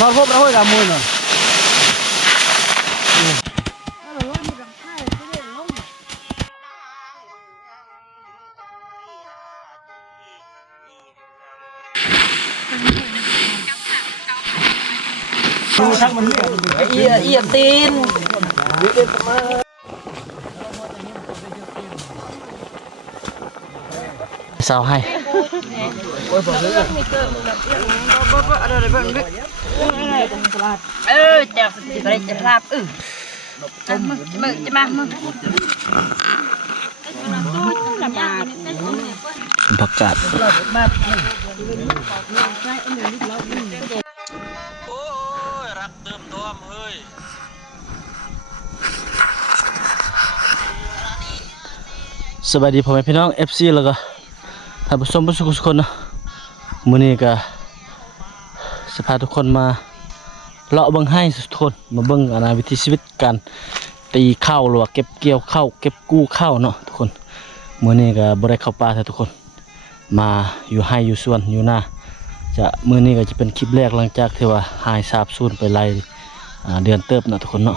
นอนพบเราให้กับมือหน่อยเอียตีนสาวให้จะไปจะลาบมึงจะมามึงผักกาดสวัสดีพ่อแม่พี่น้อง FC แล้วก็ท่านผู้ชมทุกคนนะมื้อนี้ก็จะพาทุกคนมาเลาะเบิ่งให้ทุกคนมาเบิ่งวิถีชีวิตการตีข้าวหรือว่าเก็บเกี่ยวข้าวเก็บกู้ข้าวเนาะทุกคนมื้อนี้ก็บ่ได้เข้าป่าทุกคนมาอยู่ให้อยู่สวนอยู่นาจะมื้อนี้ก็จะเป็นคลิปแรกหลังจากที่ว่าหายสาบสูญไปหลายเดือนเติบเนาะทุกคนเนาะ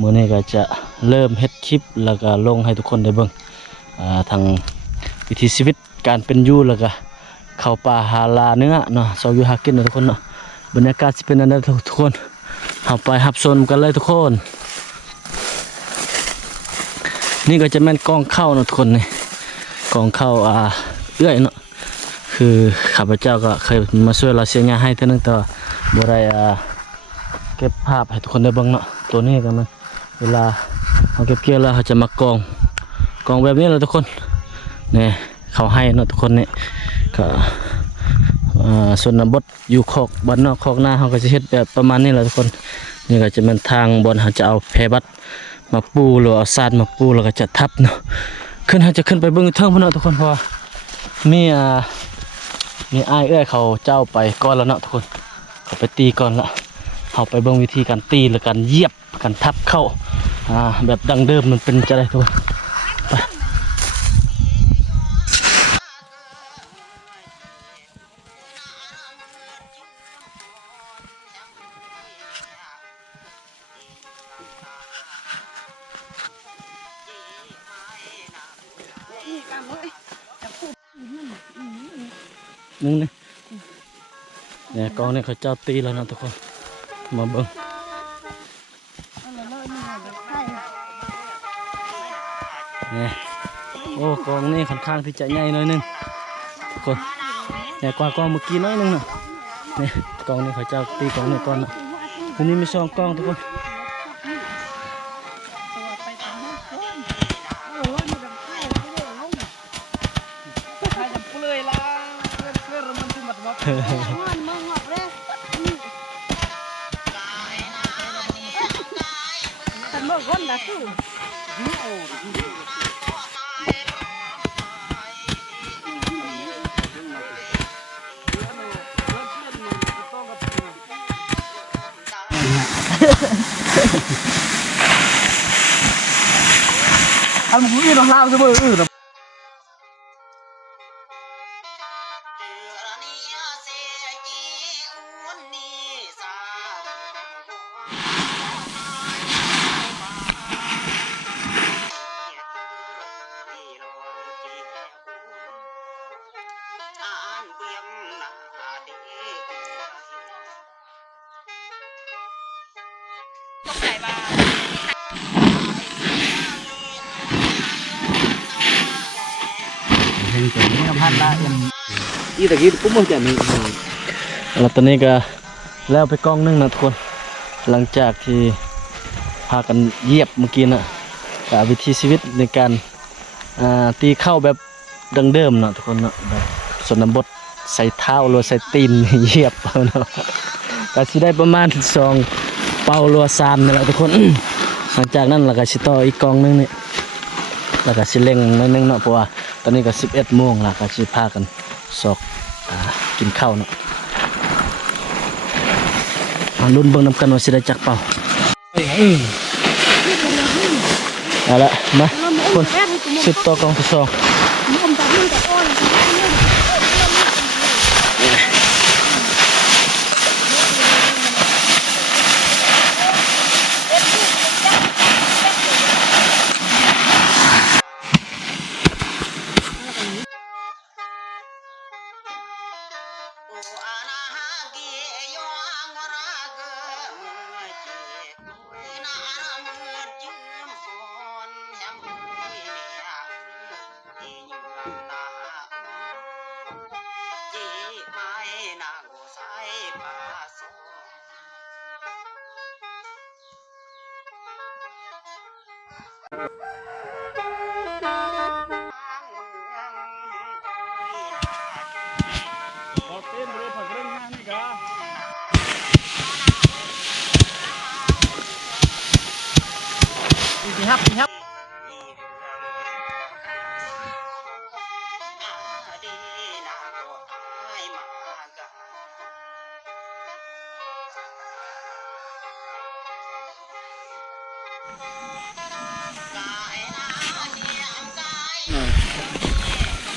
มื้อนี้ก็จะเริ่มเฮ็ดคลิปแล้วก็ลงให้ทุกคนได้เบิ่งทางวิถีชีวิตการเป็นอยู่แล้วก็เข้าป่าหาลาเนื้อเนาะเซาอยู่หากินเนาะทุกคนเนาะบรรยากาศสิเป็นอันนั้นทุกคนเอาไปหับชมกันเลยทุกคนนี่ก็จะแม่นกองข้าวเนาะทุกคนนี่กองข้าวเอื้อยเนาะคือข้าพเจ้าก็เคยมาช่วยเราเสียงานให้เท่านึงแต่บ่ได้เก็บภาพให้ทุกคนได้เบิ่งเนาะตัวนี้ก็มันเวลาเอาเก็บเกี่ยวแล้วเขาจะมากองแบบนี้เลยทุกคนเนี่ยเขาให้เนาะทุกคนเนี่ยก็ส่วนบดอยู่คอกบ้านนอกคอกหน้าเขาก็จะเฮ็ดแบบประมาณนี้แหละทุกคนนี่ก็จะเป็นทางบนเขาจะเอาแพบัดมาปูหรือเอาซานมาปูแล้วก็จะทับเนาะเขาจะขึ้นไปเบื้องเทิงพวกเนาะทุกคนเพราะว่ามีอ้ายเอ้ยเขาเจ้าไปก่อนแล้วเนาะทุกคนเขาไปตีก่อนละเขาไปเบื้องวิธีการตีหรือการเยียบการทับเข้าแบบดังเดิมมันเป็นจะได้ทุกคนไปนึงเนี่ยกองเนี่ยเขาเจ้าตีแล้วนะทุกคนมาเบิ่งเนี่ยโอ้กองนี่ค่อนข้างที่จะใหญ่หน่อยนึงทุกคนเนี่ยกองเมื่อกี้น้อยนึงนะเนี่ยกองนี่เขาเจ้าตีกองนี่ก่อนนะทีนี้มี2กองทุกคนอันมึงนี่เราเล่าซะเบอร์อื่นอีตะกี้ปุ๊บมันจะมีแล้วตอนนี้ก็แล้วไปกล้องนึงนะทุกคนหลังจากที่พากันเยียบเมื่อกี้นะกับวิธีชีวิตในการตีเข้าแบบดังเดิมเนาะทุกคนเนาะแบบส่วนบดใส่เท้าหรือใส่ตีนเยียบเนาะก็สิได้ประมาณ2 เป่ารัว3นี่แหละทุกคนหลังจากนั้นเราก็สิต่ออีกกล้องนึงนี่แล้วก็สิเร่งนิดนึงเนาะเพราะว่าตอนนี้ก็11 โมงแล้วก็สิพากันสอกกินข้าวเนาะลุ้นเบิ่งน้ำกันว่าสิได้จักเปล่าเอาละมาคน10 ต่อกองที่2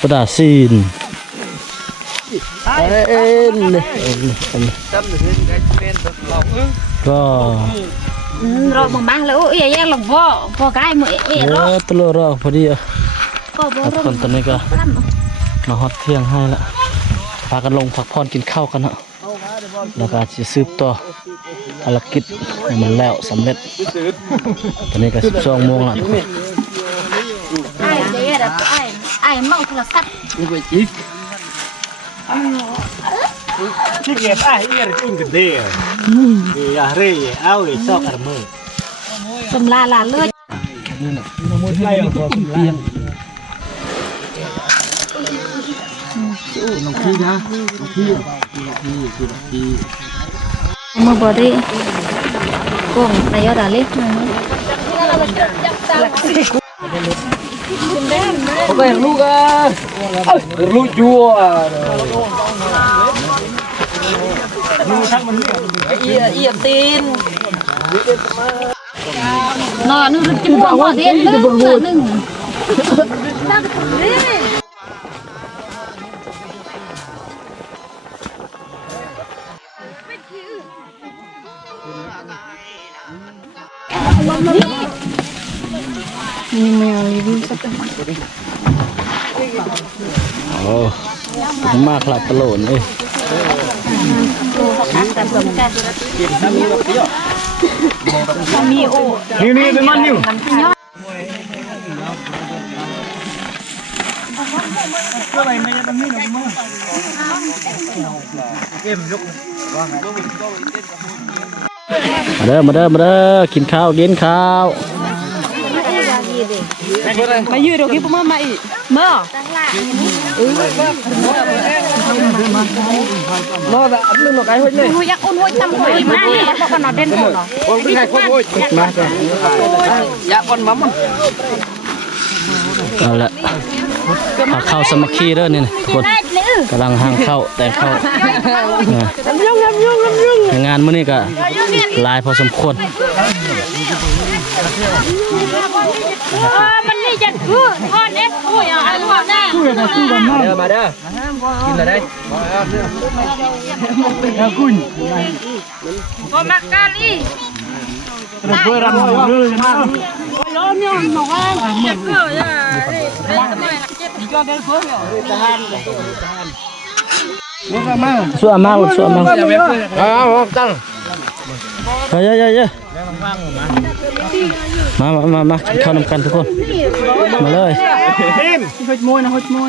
ประดาซีนก็ รอบังบังแล้วเอ้ยยังหลงพ่อกายมือเอ้ยรอ ตลอดรอพอดี ก็บ่ ทุกคนตอนนี้ก็มาฮอตเที่ยงให้ละพากันลงพักผ่อนกินข้าวกันเนาะแล้วก็จะสืบต่อภารกิจให้มันแล้วสำเร็จตอนนี้ก็12 โมงแล้วทุกคน ไอ้เจ๊อะไอ้เมาโทรศัพท์ ที่เก็บไอ้เอี้ยจุ่มกันเดียวอย่าเร่เอาไอ้ซอกอันมือ สมลาลาเลือด ไล่ออกตัวเพียง มือบอดี้กงนายอดาเล็กมาเปิดลูกอ่ะ รู้จัวรู้ทั้งมันเอี้ยตีน นอนนึกจะบอกว่าเด่นนึงนึง โอ้มากละตลอดเลย มีโอ นี่เป็นมันอยู่มาเด้อกินข้าวมายืดเดี๋ยวพี่ปุ๊บมาอีกเมื่อรอแต่อันนึงหรอกไอ้หัวเลยหัวยักษ์หัวจำหัวอีมาเนี่ยเพราะกันนอนเด่นหัวเนาะมาอยากคนมั่มเอาละหาข้าวสมัคคีเด้อนี่ทุกคนกำลังหางข้าวแต่งข้าวงานมื้อนี้ก็หลายพอสมควร มันนี่จะคือทอดเอฟโอ้ยอ่ะทอดแน่มาเด้อกินอะไรได้ก็มักกะลีเพื่อรำเรื่องมากร้อนย้อนหนองเจ็บเกลืออ่ะทำไมล่ะเจ็บนี่ก็เดินเพื่อทหารชั่วมากตั้งเยอะมากินข้าวนำกันทุกคนมาเลยทีมหดมวย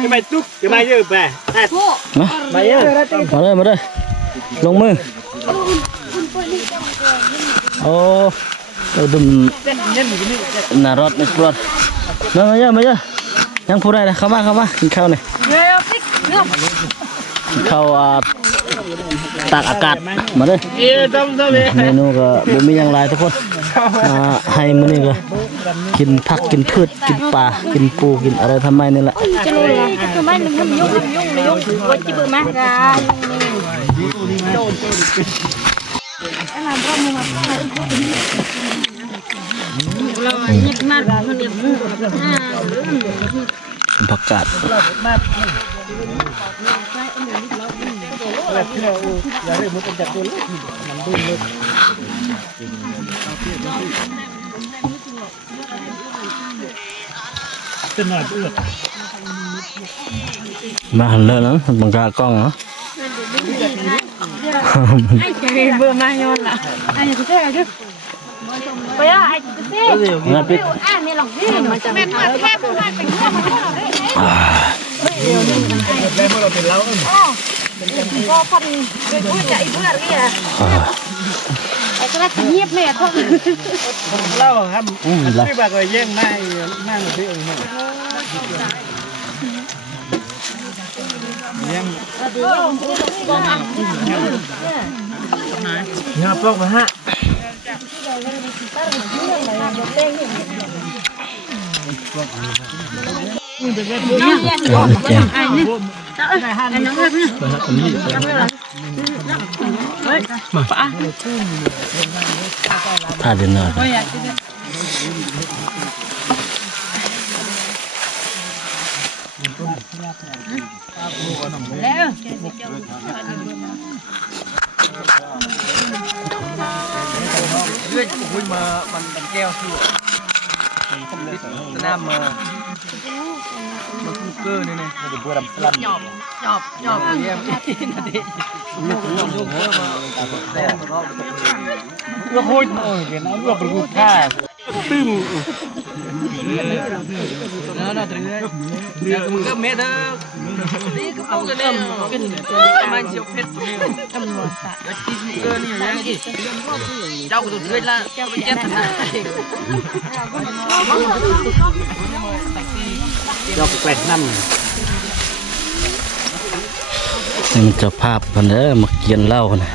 จะไปตุ๊กจะมาเยอะไปมาเยอะมาเลยลงมือโอ้ดุมนารอดในปลอดมาเยอะยังพูดได้นะเข้ามากินข้าวหน่อยข้าวตากอากาศมาเลยเมนูก็บ่มีอย่างไรทุกคนให้มื้อนี้ก็กินผักกินพืชกินปลากินปูกินอะไรทำไมนี่แหละจะรู้ละทำไมมันยุ่งว่าจิบมากอ่ะผักกาดมาหันเลยนะบังกากล้องเนาะ เบื่อมาย้อนละไอ้จะเท่ดิไปอ่ะไอ้จะเท่ งั้นปิด อ่ะนี่หลงที่มันจะแม่มาแค่ผู้นั้นเป็นเรื่องมันก็เราได้ไงก็พันเป็นผู้ใจเบื่อเนี่ยไอ้ก็ได้เงียบเลยพวก เล่าครับที่บางก็แย่งไม่นั่งที่อื่นแย่งเงาปลอกมาฮะถ้าเดินหน่อย แล้ว เลื่อยคุยมามันแก้วสู้น้ำมาคุกเกอร์นี่นี่เดี๋ยวบัวดำปลันหยอบเยี่ยมนาทีลูกเกอร์มาแดงรอบก็โคตรเห็นเอาลูกไปกูฆ่าตึ้มแล้วน่าจะเรือมึงก็เม็ดนะนี่ก็พูดกันเนี่ยเป็นมันเสียวเพชรตำรวจตีเกอร์นี่ยังอีกเจ้าก็ต้องด้วยละเจ้าไปแจ้งทนายเจ้าไปนั่น ซึ่งเจ้าภาพเพิ่นเด้อมาเกียนเหล้านะ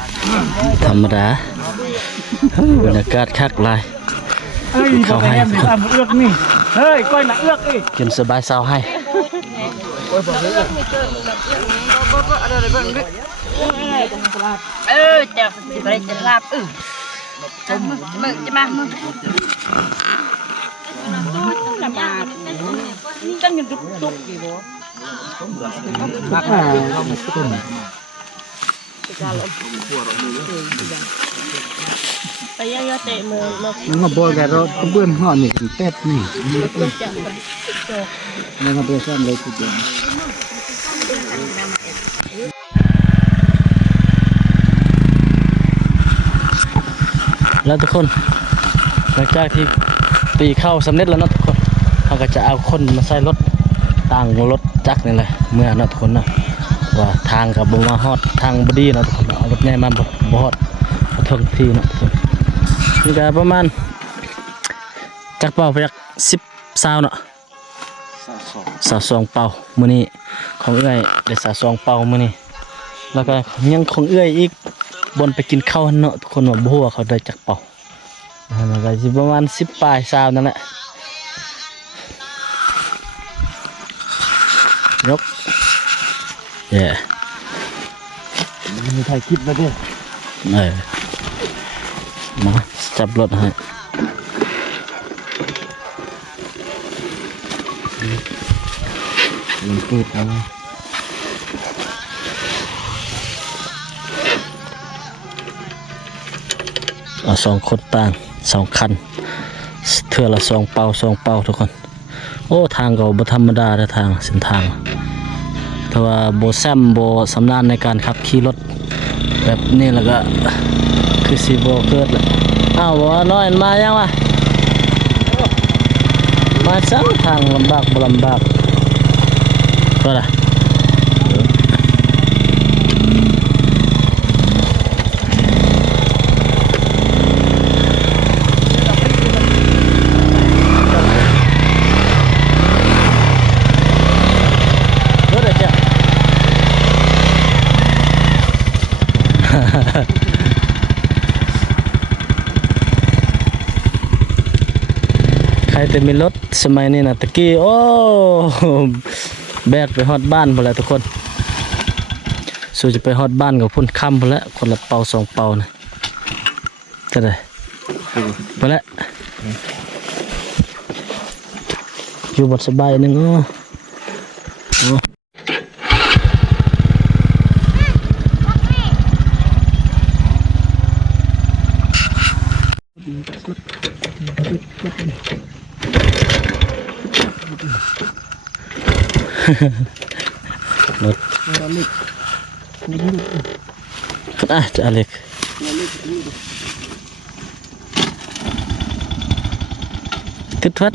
ธรรมดาบรรยากาศคักหลายเขาให้ ทำเอื้อกนี่เฮ้ยก้อยหนักเอื้อกอีก กินสบายเศร้าให้ จะไปจะลาบมึงจะมามึงตั้งอยู่ตุ๊กอยู่ นักเราไม่ขึ้นไปย่อยเตะมือมา มันมาบอลกันเราเบื้องห่อนี่เป็นเป็ดนี่มันมาเบื้องซ้ำเลยทีเดียว แล้วทุกคนหลังจากที่ตีเข้าสำเร็จแล้วเนาะทุกคนเขาก็จะเอาคนมาใส่รถต่างรถจักรนี่แหละเมื่อเนาะทุกคนเนาะว่าทางกับบ่มาฮอดทางบ่ดีเนาะทุกคนเอารถใหญ่มาบ่ฮอดบ่ถึงที่เนาะทุกคนนี่ก็ประมาณจักเป่าไปจัก10 20เนาะ22เป่ามื้อนี้ของเอื้อยได้22เป่ามื้อนี้แล้วก็ยังของเอื้อยอีกบนไปกินข้าวเนาะทุกคนว่าบ่ฮู้ว่าเขาได้จักเป่าแล้วก็สิประมาณ10ปลาย20นั่นแหละยกมีถ่ายคลิปแล้วดิ มาจับรถให้มันเปิดเอา เอา2คนต่าง2คันเทื่อละ2เป่าทุกคนโอ้ทางก็บ่ธรรมดาเด้อทางเส้นทางแต่ว่าบ่แซมบ่สำนาญในการขับขี่รถแบบนี้แล้วก็คือสิบ่เกิดแหละอ้าวว่าน้อยมายังวะมาซ้ำทางลำบากบ่ลำบากก็ล่ะใครแต่มีรถสมัยนี้นะตะกี้โอ้แบกไปฮอดบ้านพอแล้วทุกคนสู้จะไปฮอดบ้านกับพุ่นค่ำพอแล้วคนละเป่า2เป่านะจะได้พอแล้วอยู่บนสบายนึงรถ อ่ะจะอเล็กทึดทัด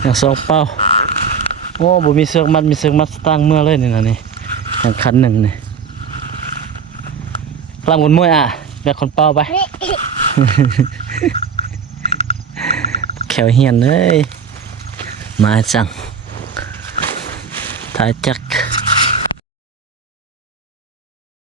อย่างสองเป้าโอ้บ่มีเสือกมัดมีเสือกมัดสตางค์เมื่อเลยนี่นะนี่อย่างคันหนึ่งนี่กล้ามคนมวยอ่ะแบกคนเป้าไป แขวเหียนเลยมาจังถ่ายจัก